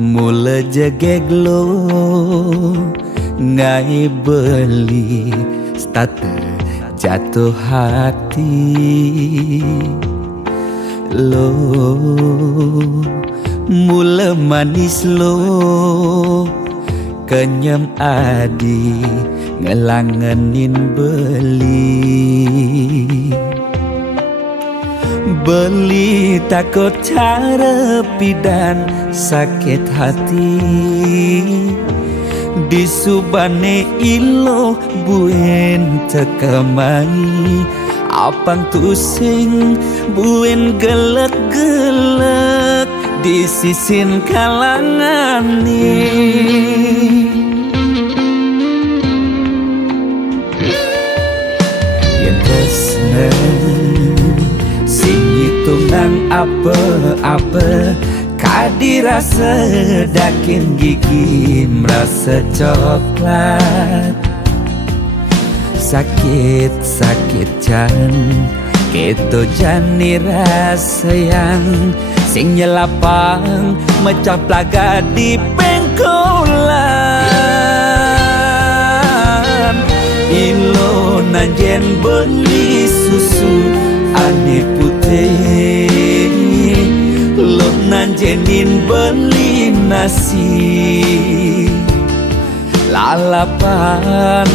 Mula jegeglo ngai beli starter jatuh hati lo. Mula manis lo kenyam adi ngelangenin beli takut cara pidan sakit hati disubane ilo buen tekamai apang tusing buen gelek-gelek di sisin kalangan yang tresna sing hitungan apa-apa kadirasa dakin gigi merasa coklat sakit jan keto jani rasa yang sing nyelapang mecah plaga di pengkolan ilo nanjen beli susu ane putih lo nanjenin beli nasi lalapan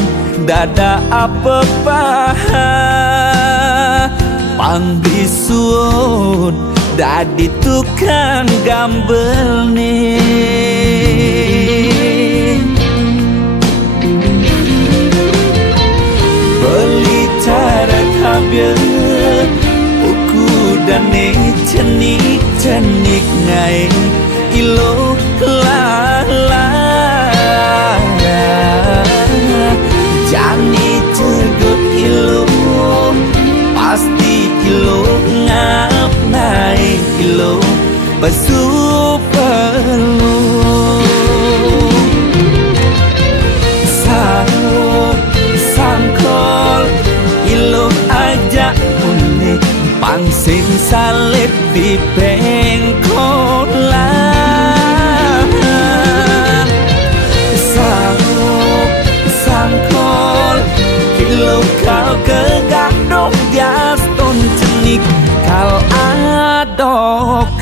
dada apa paha pang bisuun dadi tukang gambel nih beli cara kabel uku dan cenik ngai ilo lala jani cegot ilo pasti ilo ngap naik ilo basuh perlu sangkol ilo ajak mulai pangsing salib di pengkolan sangkol ilo kau kegadok dias ton cenik kal adokan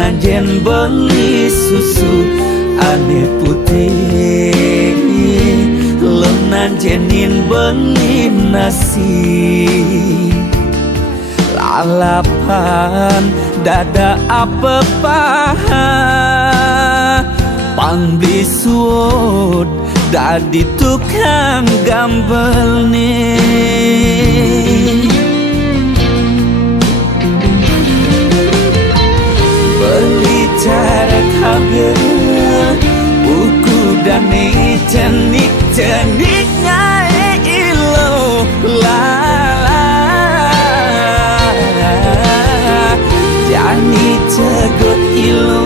nanjen beli susu ane putih lo nanjenin beli nasi lalapan dada apa paha pang bisuut dadi tukang gambel nih beli cara kabel buku dan cenik-ceniknya ilo lala jani cegot ilo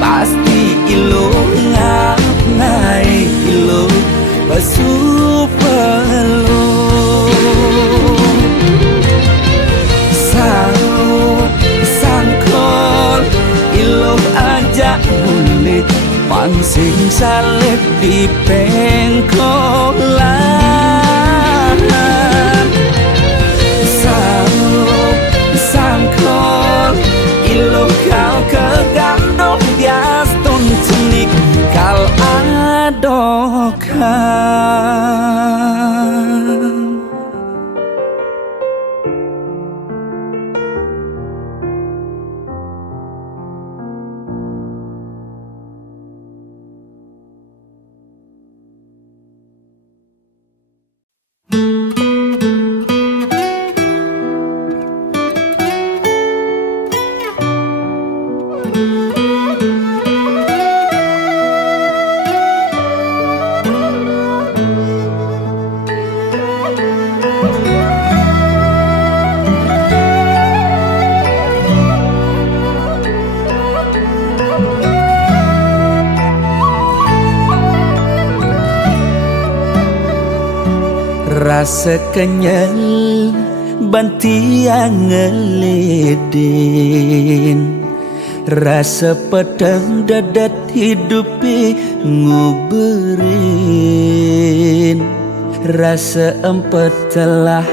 pasti ilo ngap naik ilo basuh perlu sangkol ilo ajak mulai pangsing salib di pengkolan sangkol ilo kau kegandong dias ton cenik kal adokan rasa kenyal bantiang ngeledin, rasa pedang dadat hidupi nguberin, rasa empat telah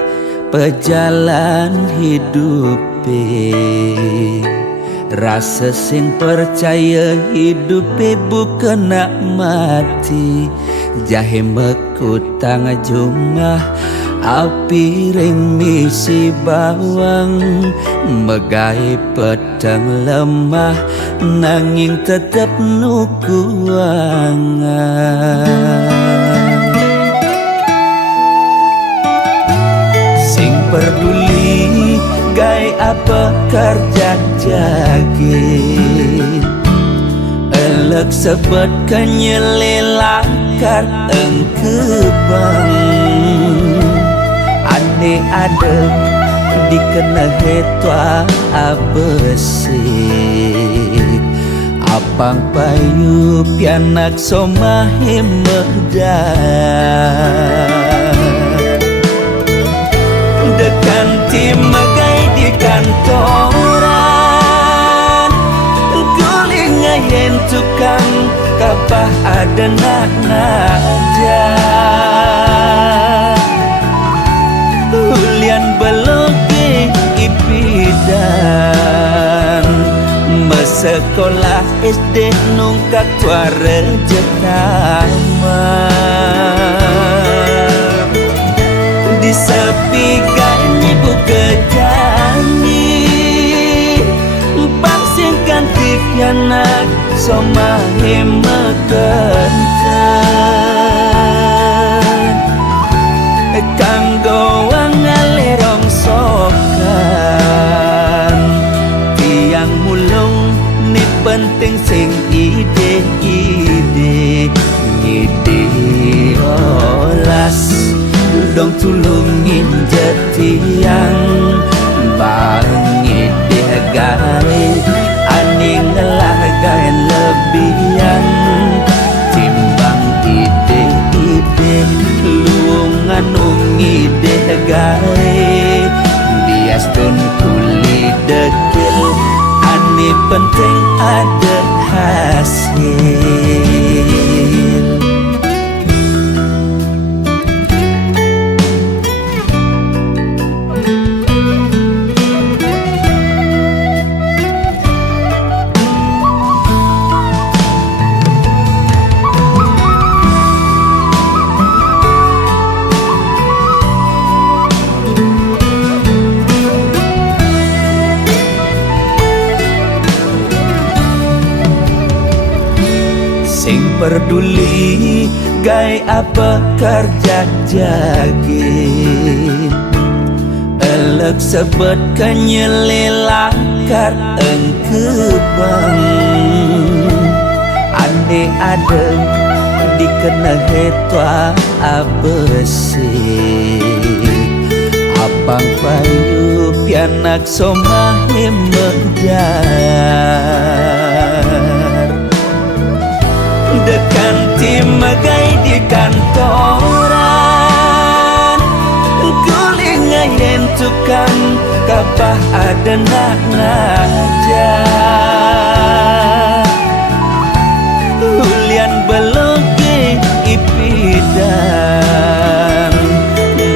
pejalan hidupi, rasa sing percaya hidupi bukan nak mati, jahe mekutang jumah api ring misi bawang, megai pedang lemah nanging tetap nukuangan. Sing peduli gai apa kerja jagin, elek sebut kenyelelakar engkebang, ane ada dikena hetwa abesik, apang payu pianak somahe medan, dekan tim megai di kantoran, guling ngayen tukang kapah ada nak ngajar, hulian beloge ipidan, mesekolah SD nungkak tuare jetama, di sepi gani buka jani, pangsingkan tipianak somahe mekentan, kanggo ngalerong sokan, tiang mulung ni penting sing ide-ide, ngide olas dong tulungin jetiang, bangi deh gawe aning ngelagain lebihan, timbang ide-ide luungan ide gawe, bias tun kuli dekil, ane penting ada hasil. Sing peduli gai apa kerja jagin, elek sebut kenyelelakar engkebang, ane ada dikena hetwa abesik, apang payu pianak somahe medar, dekan tim megai di kantoran, guling ngayen tukang kapah ada nak ngajar, hulian beloge ipidan,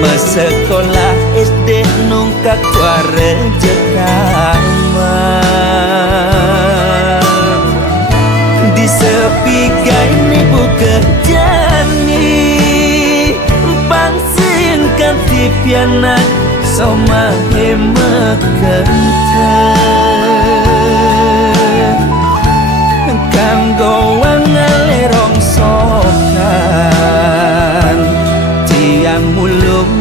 mesekolah SD nungkak tuare jetama, di sepi gani buka jani, pangsingkan tipianak somahe mekentan, kanggo ngalerong sokan, tiang mulung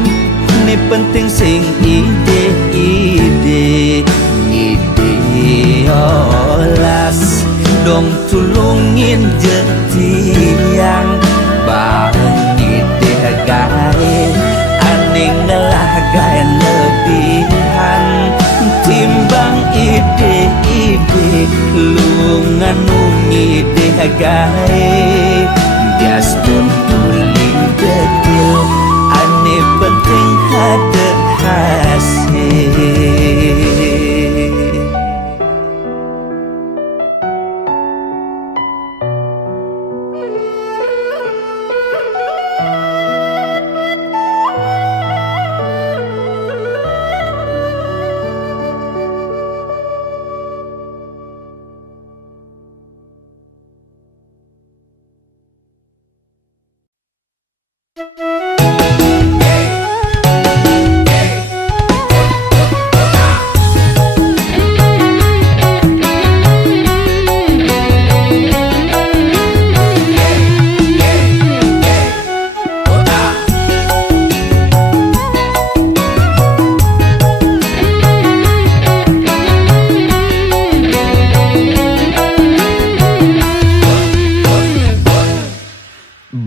ni penting sing ide-ide, ide olas dong tulungin jetiang, bangi deh gawe aning ngelagain lebihan, timbang ide-ide lungan nungi deh gawe, bias pun tuling dekil ane penting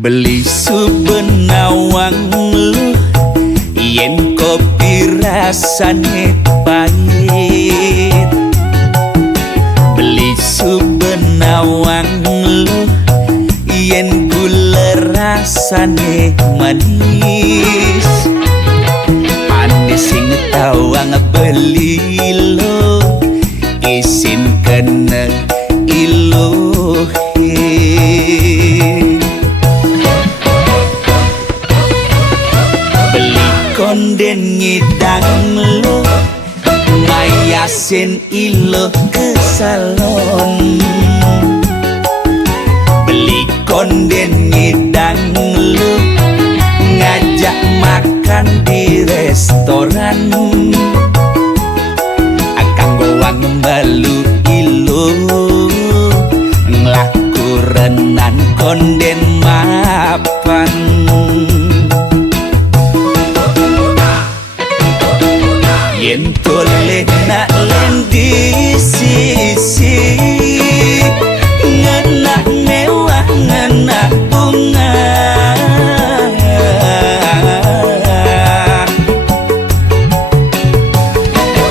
Beli subenawang lu yen kopi rasane pahit. Beli subenawang lu yen gula rasane manis. Manis sing tawang beli lo isin kena ilohe. Konden ngidang lo mayasin ilo ke salon. Beli konden ngidang lo ngajak makan di restoran. Akang gowang balu ilo nglaku renan konden mapan. Yen toleh nak lendi sisi ngenak mewah ngenak bunga.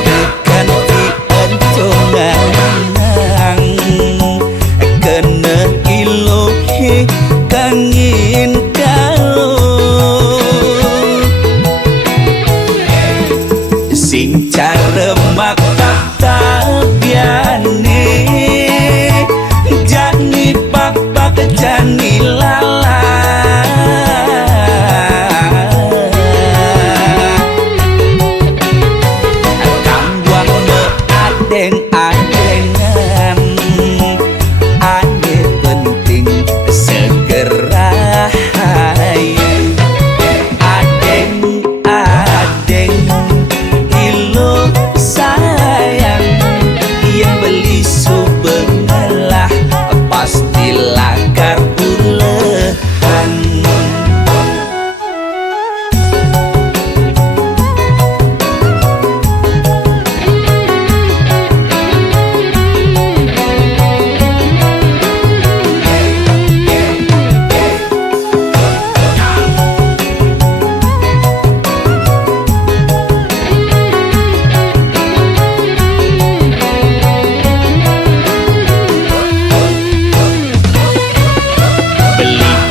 Tekan di entongan kena ilohi kangin kalo. Sing cara maktak tabiane jani pak jani lala. Kang buang me adeng-adengan ane penting segera adeng-adeng sayang yang beli subengelah pasti lakar ulehan.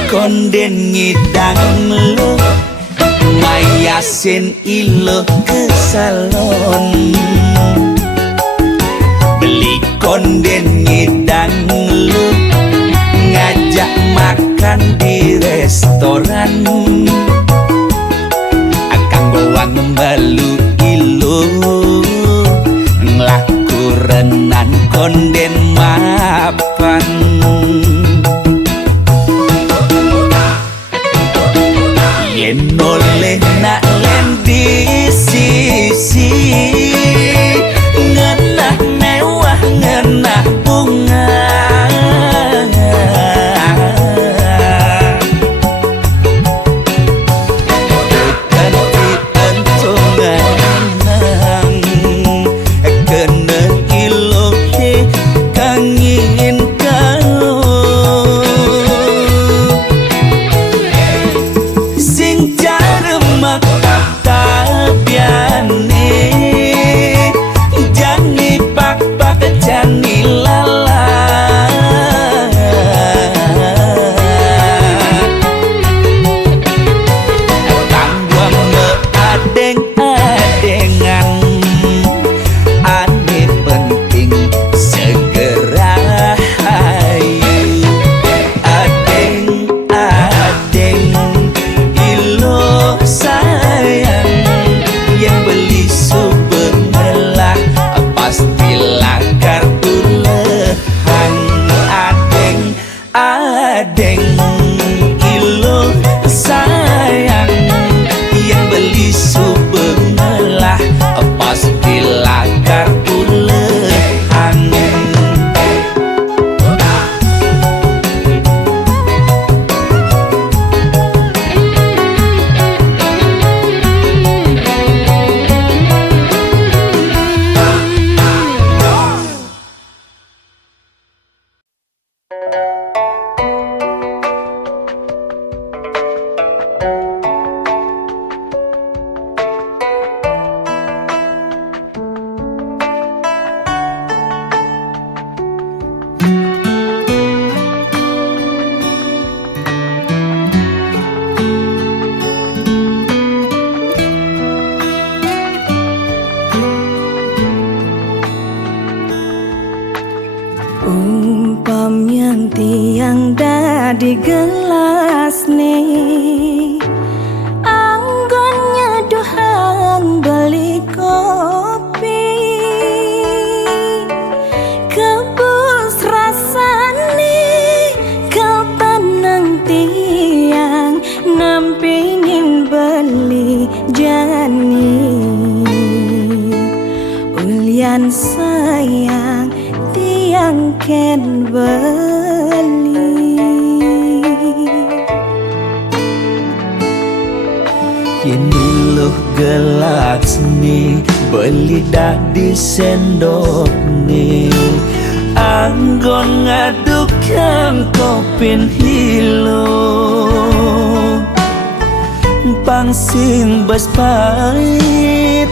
Konden ngidang lo mayasin ilo ke salon. Beli konden ngidang lo ngajak makan di restoran. Akang gowang balu ilo nglaku renan konden mapan. Yen oleh nak lendi sisi ngenah mewah ngenah bunga. Tekan di entongan kena ilohi kangin kalo. Sing cara maktak tabiane jani pak jani lala. Umpam yang tiang dadi gelas nih, anggonnya duhang beli kopi, kebus rasane kau tenang tiang nampingin beli jani. Ulian sayang tiang ken beli. Ini loh gelas nih beli dah di sendok nih, anggon ngaduk yang kopin hilo, pangsing bas pahit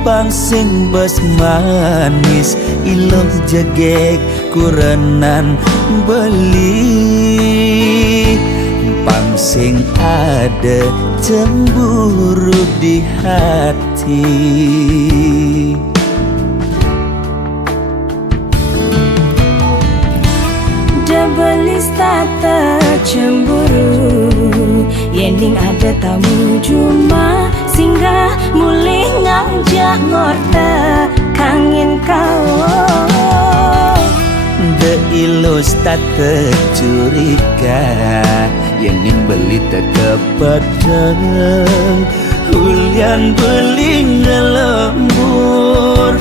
pangsing bas manis, iloh jagek kurenan beli, pangsing ada cemburu di hati. Debelis tata cemburu, yening ada tamu cuma singgah mulih ngajak ngorta kangin kau. De ilus tata curiga, yening beli teka pedang, hulian beli ngelembur,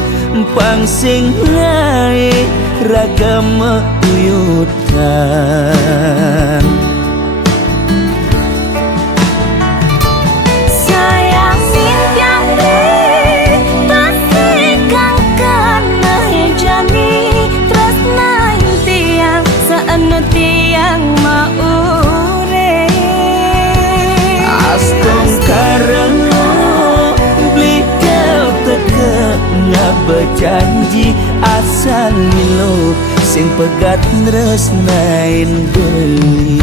pangsing naik ragam uyutan. Sayang tiang ri pasti kang kena jani, tresna tiang saeno tiang maure. Astong karena beli kau teka berjanji asal milo sing pegat nresnain beli.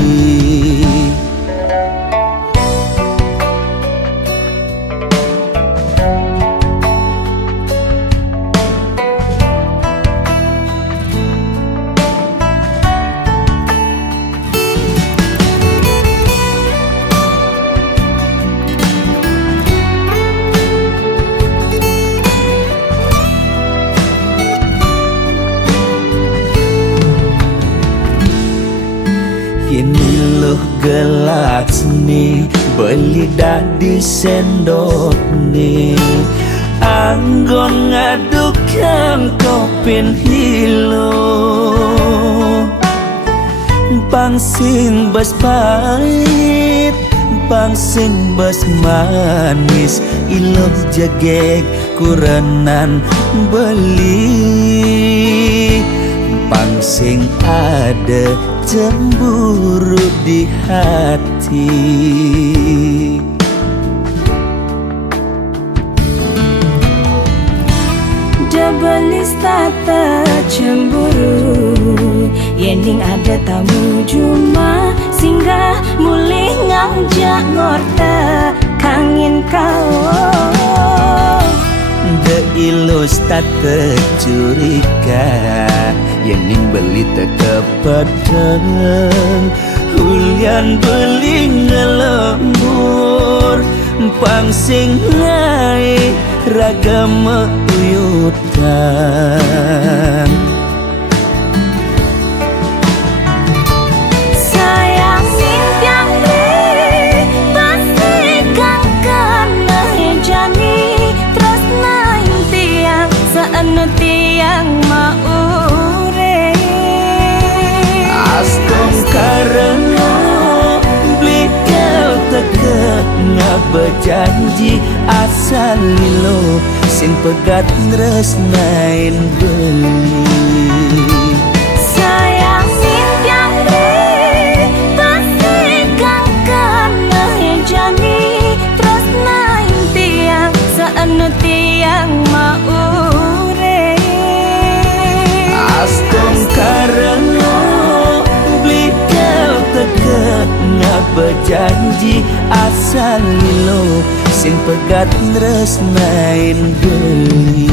Ini loh gelas nih beli dah di sendok nih, anggon ngaduk yang kopin hilo, pangsing bas pahit pangsing bas manis, iloh jagek kurenan beli, pangsing ada cemburu di hati. Debelis tata cemburu, yening ada tamu cuma singgah mulih ngajak ngorta kangin kau. De ilus tata curiga, yening beli teka pedang, hulian beli ngelembur, pangsing naik ragam uyutan. Sayang tiang ri pasti kang kena jani, tresna tiang saeno tiang maure. Astong karena beli kau teka berjanji asal lilo sing pegat nresnain beli. Sayang tiang ri pasti kang kena jani, tresna tiang saeno tiang maure. Astong karena beli kau teka berjanji asal lilo sing pegat nresnain beli.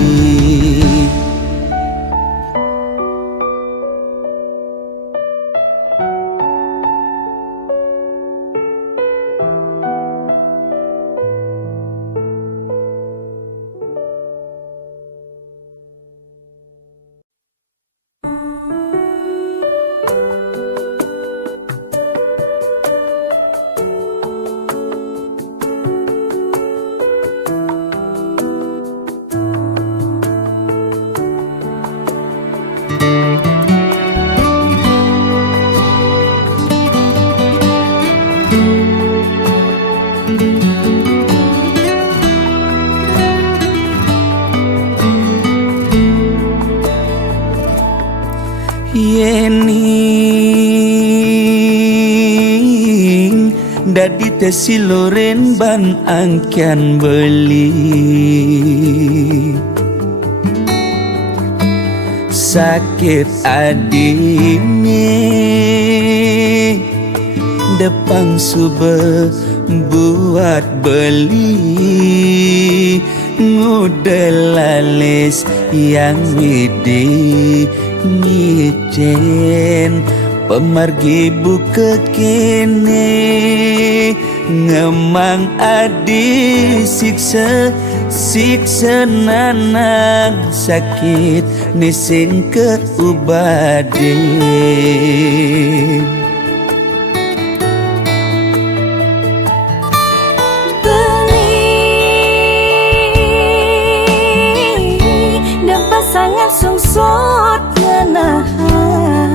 kening dadi tesi loren ban angkian beli sakit adine depan sube buat beli ngudelalis yang widi ngicen pemargi buka kene ngemang adi siksa nanang sakit nising keubaden sangat sungsut ngenahan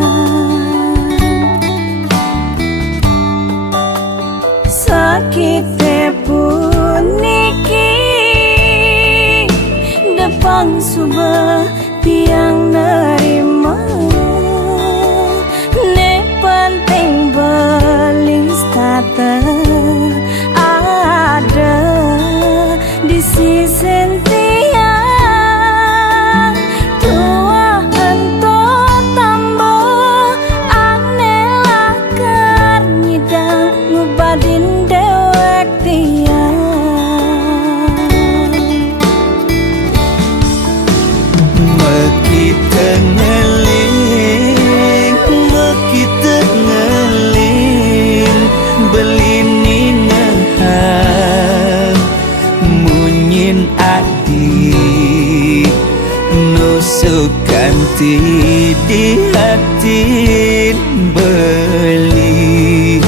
sakit puniki depan subah tiang nerima ne penting belis tata ada di sisi sukanti di hati beli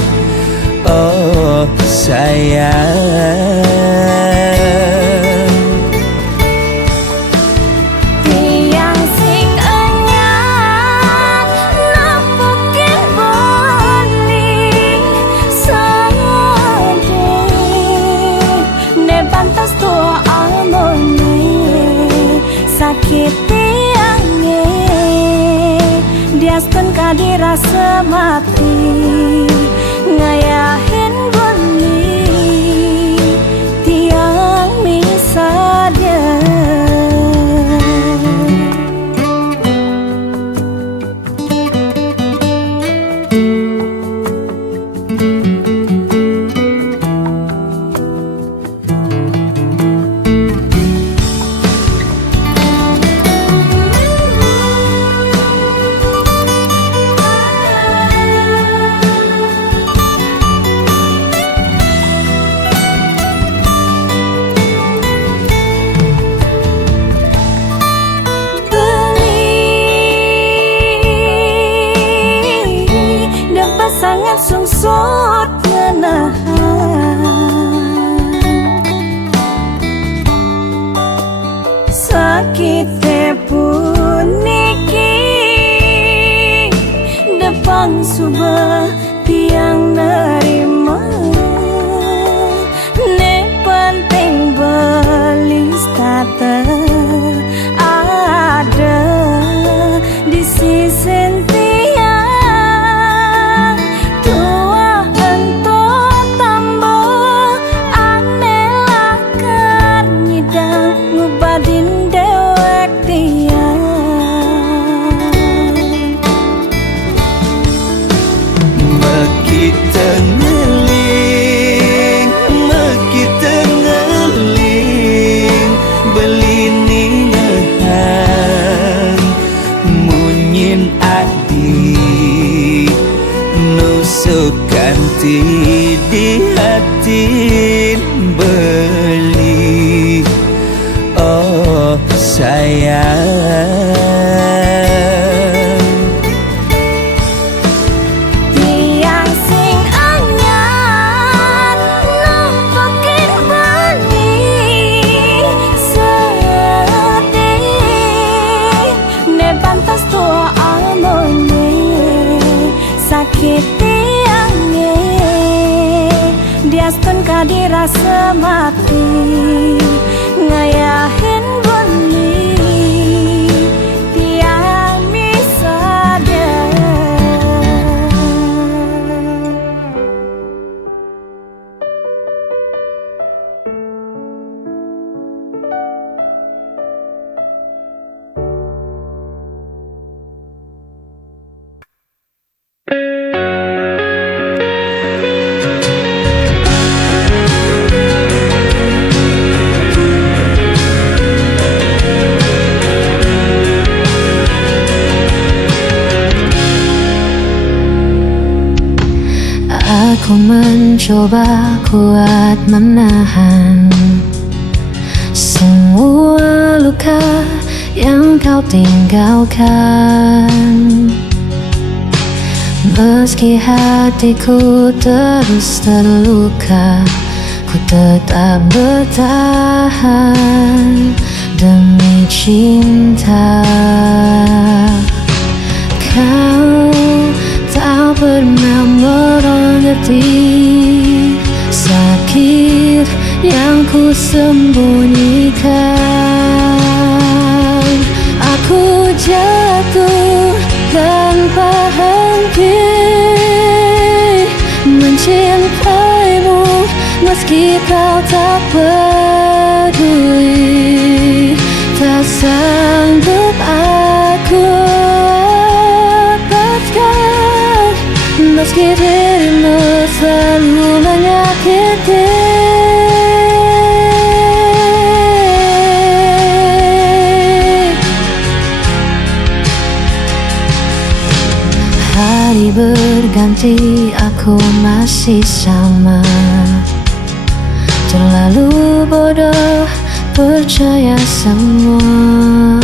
oh sayang tiang sing anyar napukin beli sade ne bantas tua amone sakit diaskan kadirasa mati ngayahin beli tiang misadya sangat sungsut ngenahan sakit puniki depan subah tiang nerima ne penting belis tata ada di sisi sukanti di hati beli oh sayang tiang sing anyar nampakin beli sedih ne pantas tua amone sakit diaskan kadirasa mati ngayahin beli tiang misadya Aku mencoba kuat menahan semua luka yang kau tinggalkan. Meski hatiku terus terluka, ku tetap bertahan demi cinta. Kau tak pernah mengerti sakit yang ku sembunyikan. Aku jatuh tanpa henti mencintaimu, meski kau tak peduli. Tak sanggup aku lepaskan, meski dirimu selalu menyakiti. Hari berganti, aku masih sama, terlalu bodoh percaya semua.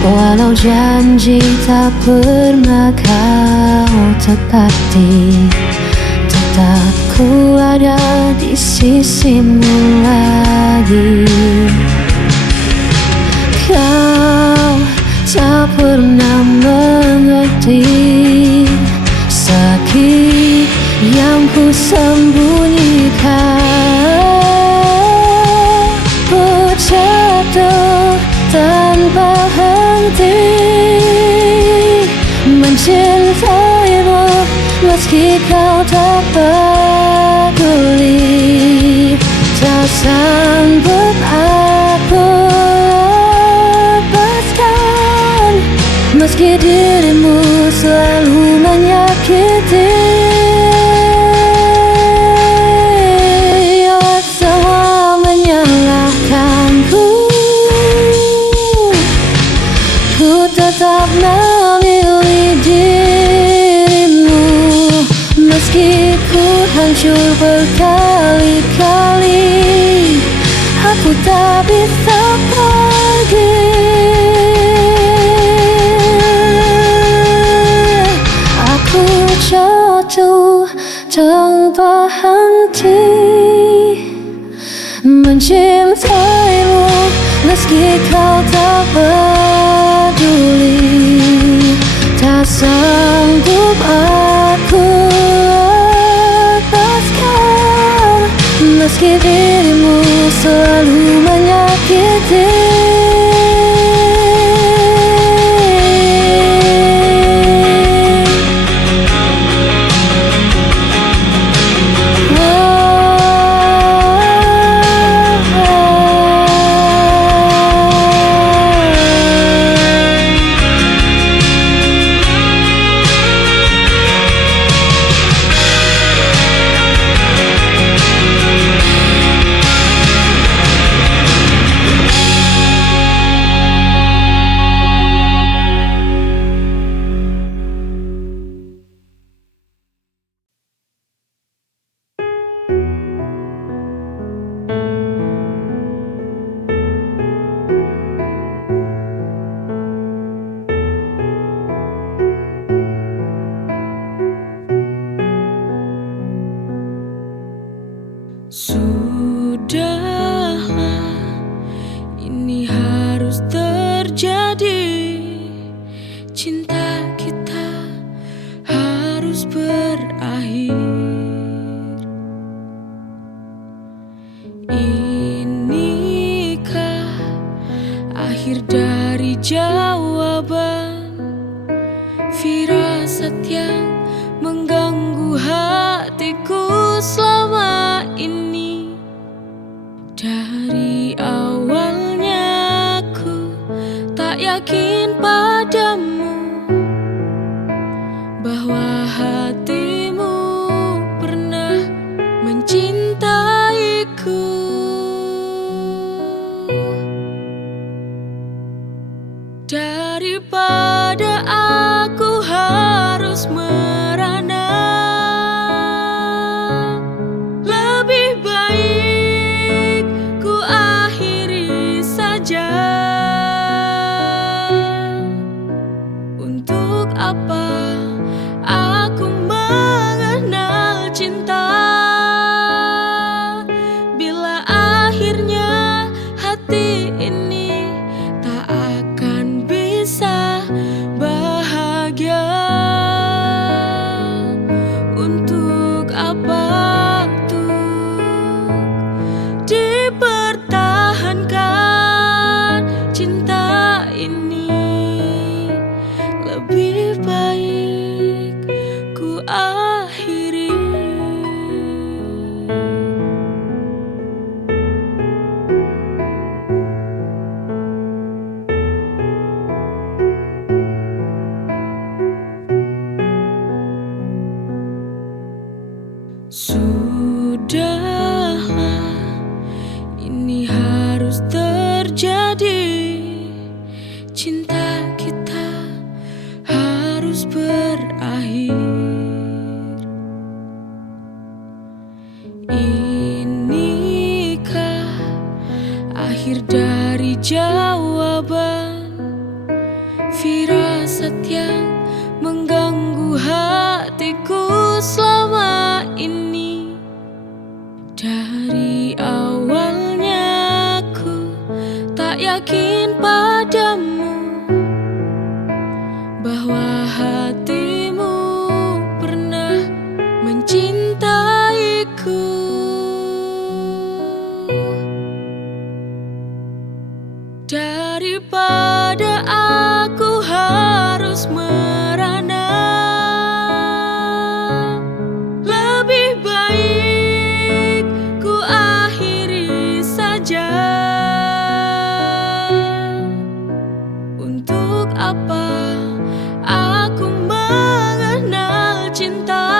Walau janji tak pernah kau tepati, tetap ku ada di sisimu lagi. Kau tak pernah mengerti sakit yang ku sembunyikan. Ku jatuh tanpa henti mencintaimu, meski kau tak peduli. Tak sanggup aku lepaskan, meski dirimu selalu menyakiti. Semua menyalahkanku, ku tetap memilih dirimu, meski ku hancur berkali-kali. Aku tak bisa pergi. Aku jatuh tanpa henti mencintaimu, meski kau tak peduli. Tak sanggup aku lepaskan, meski dirimu selalu menyakiti. Sudahlah, ini harus terjadi. Cinta kita harus berakhir. Inikah akhir dari jawaban firasat yang mengganggu hatiku selama ini? Dari awalnya aku tak yakin padamu, bahwa hatimu pernah mencintaiku. Daripada aku harus merana apa aku mengenal cinta, bila akhirnya hati ini tak akan bisa bahagia? Untuk apa tuh dipertahankan cinta ini? Lebih baik ku akhiri. Sudahlah, ini harus terjadi. Cinta kita harus berakhir. Inikah akhir dari jawaban firasat yang mengganggu hatiku selama ini? Dari awalnya aku tak yakin padamu, bahwa hatimu pernah mencintaiku. Daripada aku harus merana, lebih baik ku akhiri saja. Untuk apa aku mengenal cinta,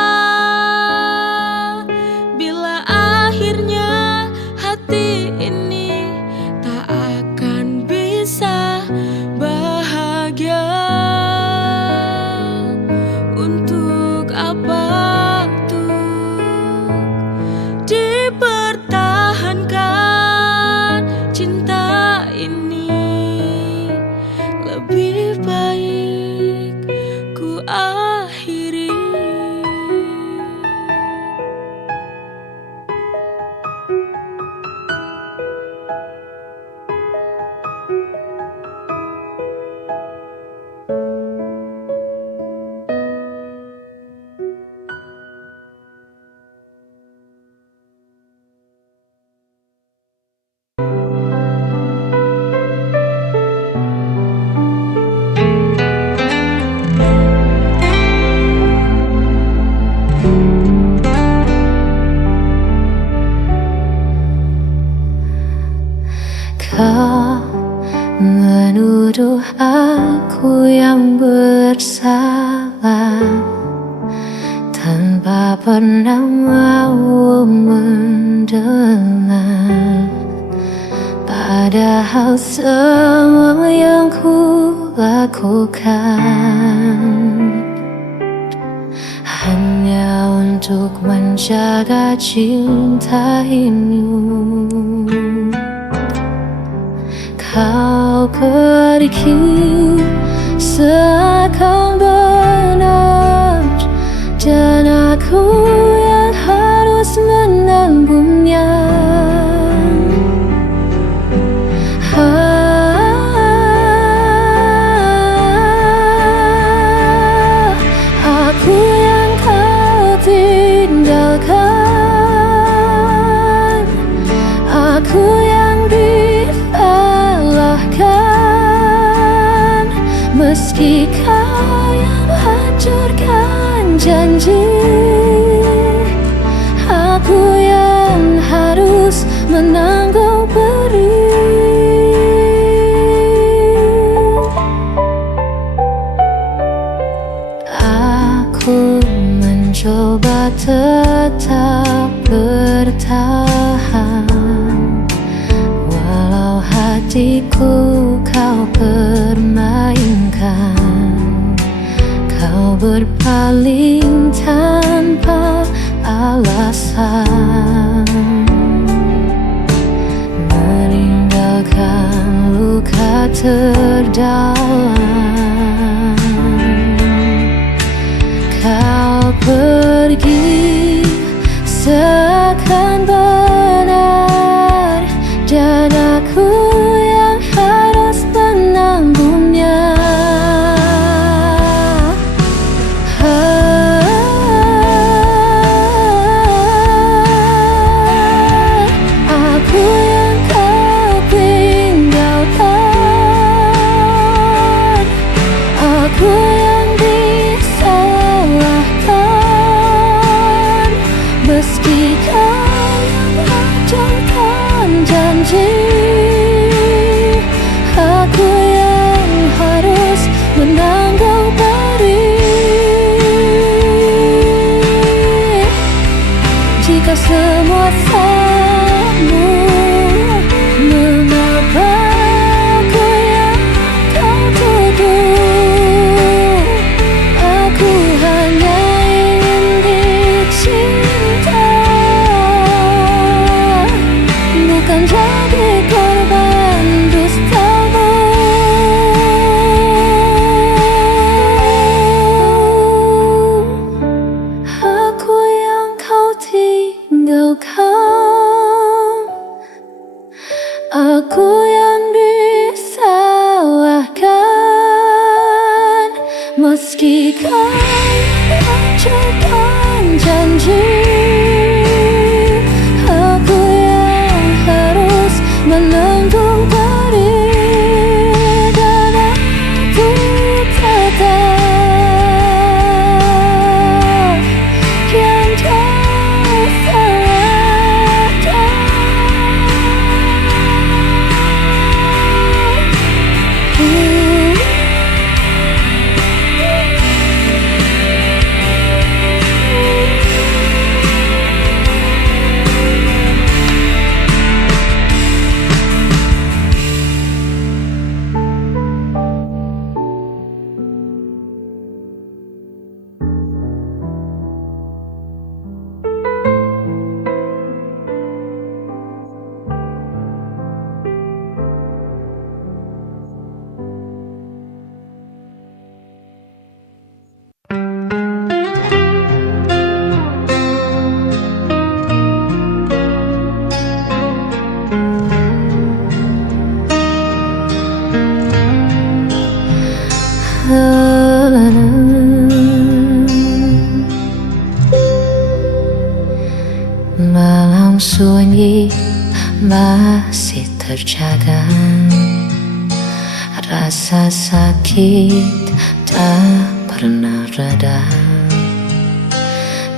bila akhirnya hati ini tak akan bisa bahagia? Untuk apa tuh dipertahankan cinta ini? Lebih baik ku akhiri. Kau menuduh aku yang bersalah tanpa pernah mau mendengar. Padahal semua yang ku lakukan hanya untuk menjaga cinta ini. Kau pergi seakan benar, dan aku yang harus menanggungnya. Aku yang kau tinggalkan, aku yang disalahkan, meski kau yang hancurkan janji. Aku yang harus menanggung perih. Aku mencoba tetap bertahan, walau hatiku kau permainkan. Kau berpaling tanpa alasan, meninggalkan luka terdalam. seakan benar, dan aku yang harus menanggungnya. Aku yang kau tinggalkan, aku yang disalahkan, meski kau yang hancurkan janji. Aku yang harus menanggung perih. Jika semua salahmu, mengapa aku yang kau tuduh? Aku hanya ingin dicinta, bukan jadi korban dustamu. Aku yang kau tinggalkan, aku yang disalahkan, meski kau yang hancurkan janji. Aku yang harus menanggung perih, dan aku tetap yang tersalahkan. Malam sunyi masih terjaga, rasa sakit tak pernah reda.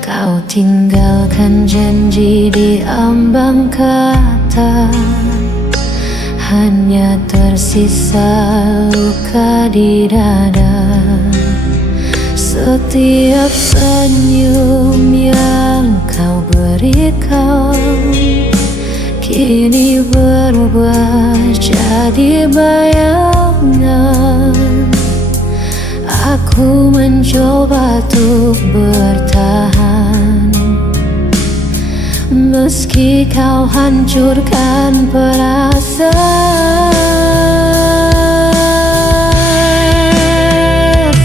Kau tinggalkan janji di ambang kata, hanya tersisa luka di dada. Setiap senyum yang kau berikan kini berubah jadi bayangan. Aku mencoba untuk bertahan, meski kau hancurkan perasaan.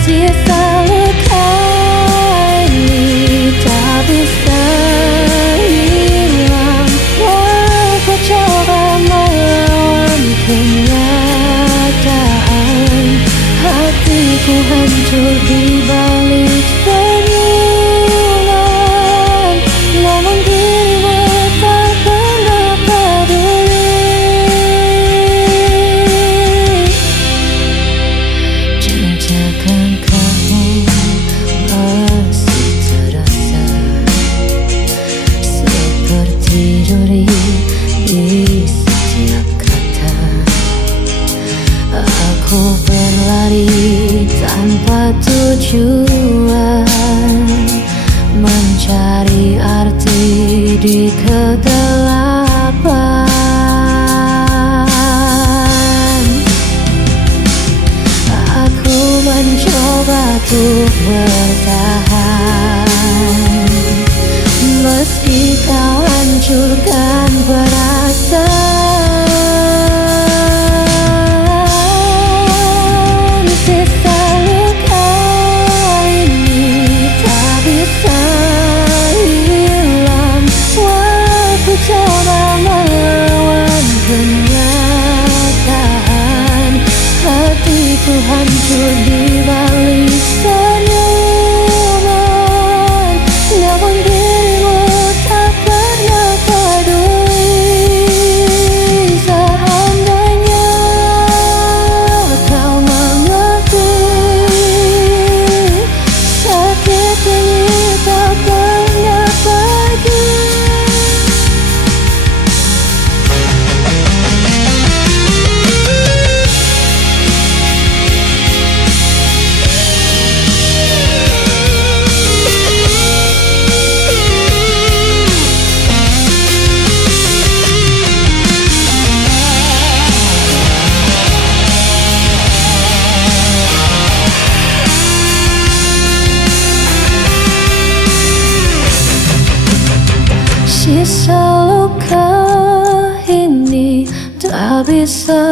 Sisa luka ini tak bisa hilang, walau ku coba melawan kenyataan. Hatiku hancur di balik senyuman, namun dirimu tak pernah peduli. Jejakan kamu masih terasa, seperti duri di setiap kata. Aku berlari tanpa tujuan, mencari arti di kegelapan. Aku mencoba untuk bertahan, meski kau hancurkan perasaan. Sisa luka ini tak bisa hilang, Sisa luka ini tak bisa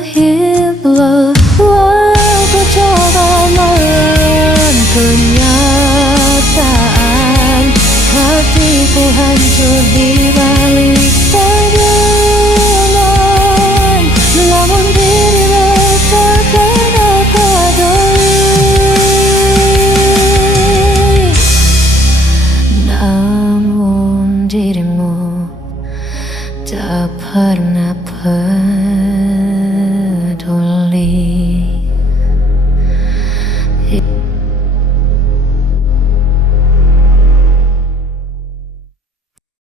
hilang. Aku coba melawan kenyataan, hatiku hancur di balik senyuman. Namun dirimu takkan peduli. Namun dirimu tak pernah